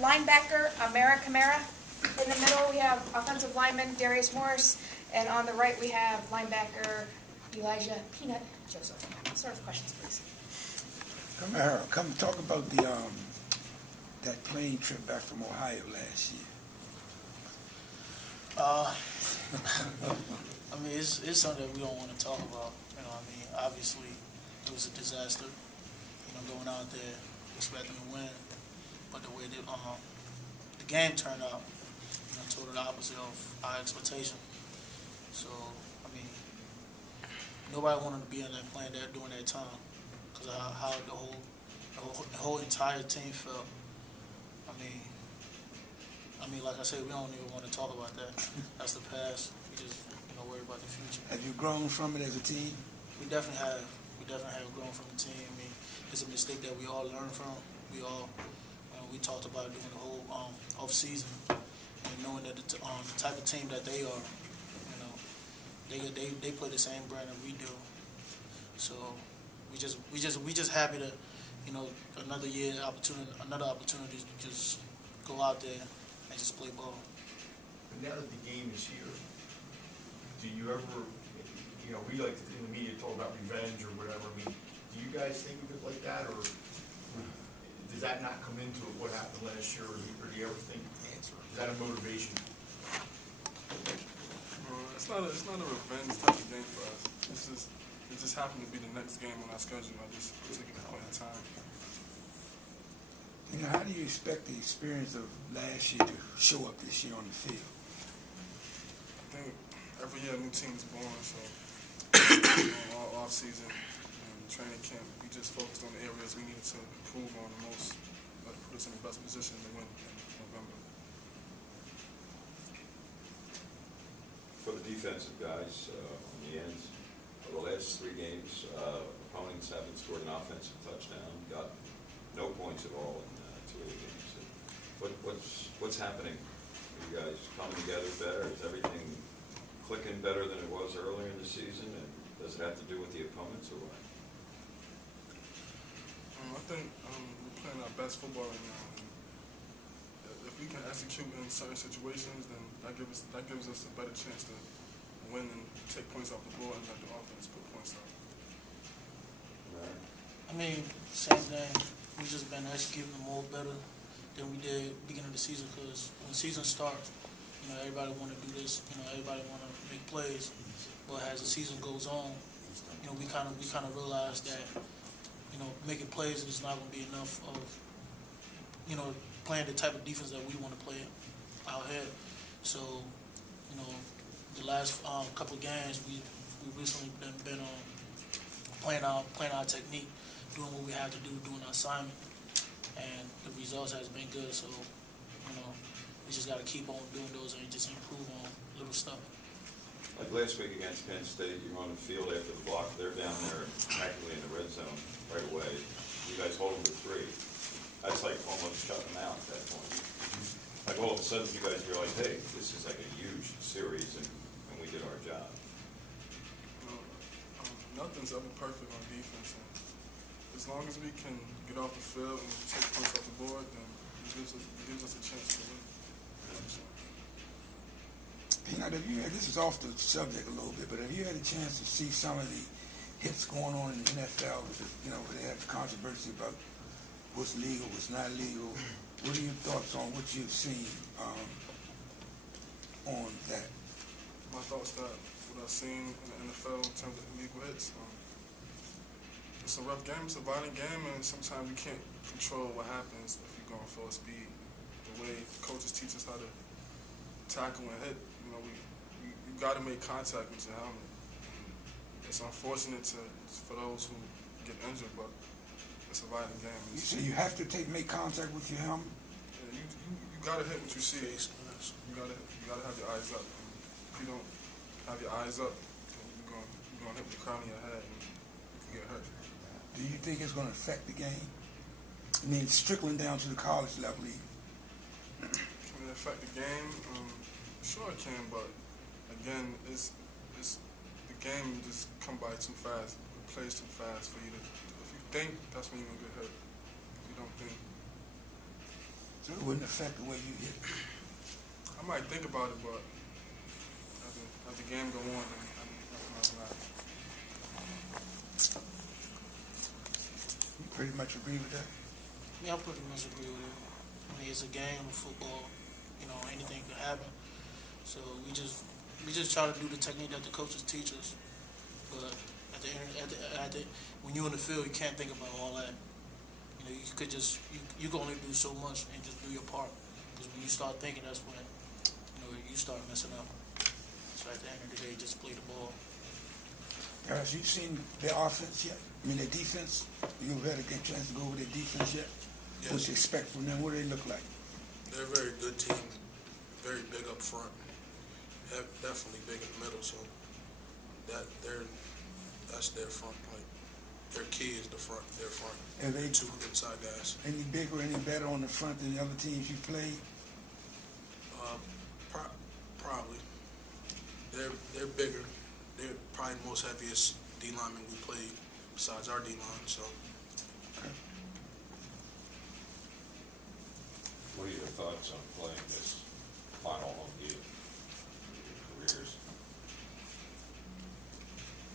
linebacker, Amara Kamara. In the middle, we have offensive lineman, Darius, and on the right, we have linebacker, Elijah Peanut Joseph. Start with questions, please. Kamara, come talk about the that plane trip back from Ohio last year. I mean, it's something that we don't want to talk about. You know, I mean, obviously, it was a disaster. You know, going out there expecting to win, but the way that the game turned out, you know, total opposite of our expectation. So, I mean, nobody wanted to be on that plane there during that time because of how the whole entire team felt. I mean, like I said, we don't even want to talk about that. That's the past. We just, worry about the future. Have you grown from it as a team? We definitely have. We definitely have grown from the team. I mean, it's a mistake that we all learn from. We all, we talked about it during the whole off season, and knowing that the type of team that they are, they play the same brand that we do. So we just happy to, another year another opportunity to just go out there and just play ball. But now that the game is here, do you ever, we like to, in the media, talk about revenge or whatever. I mean, do you guys think of it like that, or does that not come into it, what happened last year, or do you ever think, is that a motivation? It's not a revenge type of game for us. It just happened to be the next game on our schedule. I just took it at a point in time. How do you expect the experience of last year to show up this year on the field? I think every year a new team is born, so all off season and training camp, we just focused on the areas we needed to improve on the most, to put us in the best position to win in November. For the defensive guys on the ends, for the last 3 games, opponents haven't scored an offensive touchdown, got no points at all in 2 of the games. What's happening? Are you guys coming together better? Is everything clicking better than it was earlier in the season? And does it have to do with the opponents or what? I think we're playing our best football right now. And if we can execute in certain situations, then that gives us a better chance to win and take points off the board and let the offense put points up. Right. I mean, same thing. We've just been executing the more better than we did beginning of the season, because when the season starts, everybody want to do this. Everybody want to make plays. But as the season goes on, we kind of realize that making plays is not going to be enough of playing the type of defense that we want to play out here. So the last couple of games we recently been playing our technique, doing what we have to do, doing our assignment, and the results has been good. So we just got to keep on doing those and just improve on little stuff. Like last week against Penn State, you were on the field after the block. They're down there practically in the red zone right away. You guys hold them to 3. That's like almost shut them out at that point. Like all of a sudden you guys realize, hey, this is like a huge series and we did our job. Nothing's ever perfect on defense. And as long as we can get off the field and take points off the board, then it gives us a chance to win. This is off the subject a little bit, but have you had a chance to see some of the hits going on in the NFL? Where they have the controversy about what's legal, what's not legal. What are your thoughts on what you've seen on that? My thoughts that what I've seen in the NFL in terms of illegal hits, it's a rough game, it's a violent game, and sometimes you can't control what happens if you're going full speed. The way coaches teach us how to tackle and hit, you got to make contact with your helmet. And it's unfortunate for those who get injured, but it's a violent game. You say you have to make contact with your helmet? Yeah, you got to hit what you see. You got to have your eyes up. If you don't have your eyes up, you're going to hit the crown of your head and you can get hurt. Do you think it's going to affect the game? I mean, it's trickling down to the college level even. Can it affect the game? Sure it can, but again, it's the game just come by too fast. It plays too fast for you to. If you think, that's when you're gonna get hurt. If you don't think. So it wouldn't affect the way you hit. I might think about it, but as the game go on, then nothing else matters. You pretty much agree with that? Yeah, I pretty much agree with it. I mean, it's a game of football. You know, anything can happen. So we just try to do the technique that the coaches teach us. But at the end, when you're in the field, you can't think about all that. You know, you could just you can only do so much and just do your part. Because when you start thinking, that's when you start messing up. So at the end of the day, just play the ball. Darius, you seen their offense yet? I mean, their defense? You've had a good chance to go over their defense yet? Yes. What you expect from them? What do they look like? They're a very good team, very big up front, definitely big in the middle. So that's their front point. Their key is their front. Are they Two inside guys. any bigger, any better on the front than the other teams you played? Probably. They're bigger. They're probably the most heaviest D linemen we played besides our D line. So What are your thoughts on playing this final home game in your careers?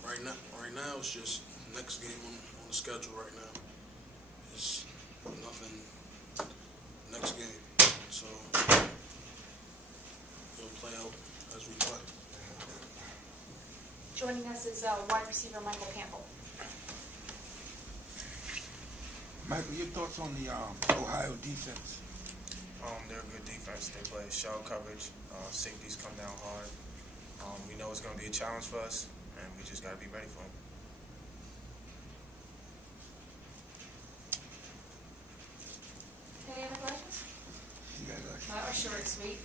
right now it's just next game on the schedule. Right now is nothing. Next game, so it'll play out as we play. Joining us is wide receiver Michael Campbell. Michael, your thoughts on the Ohio defense? They're a good defense. They play shell coverage. Safeties come down hard. We know it's going to be a challenge for us, and we just got to be ready for them. Any other questions? You guys That was short and sweet.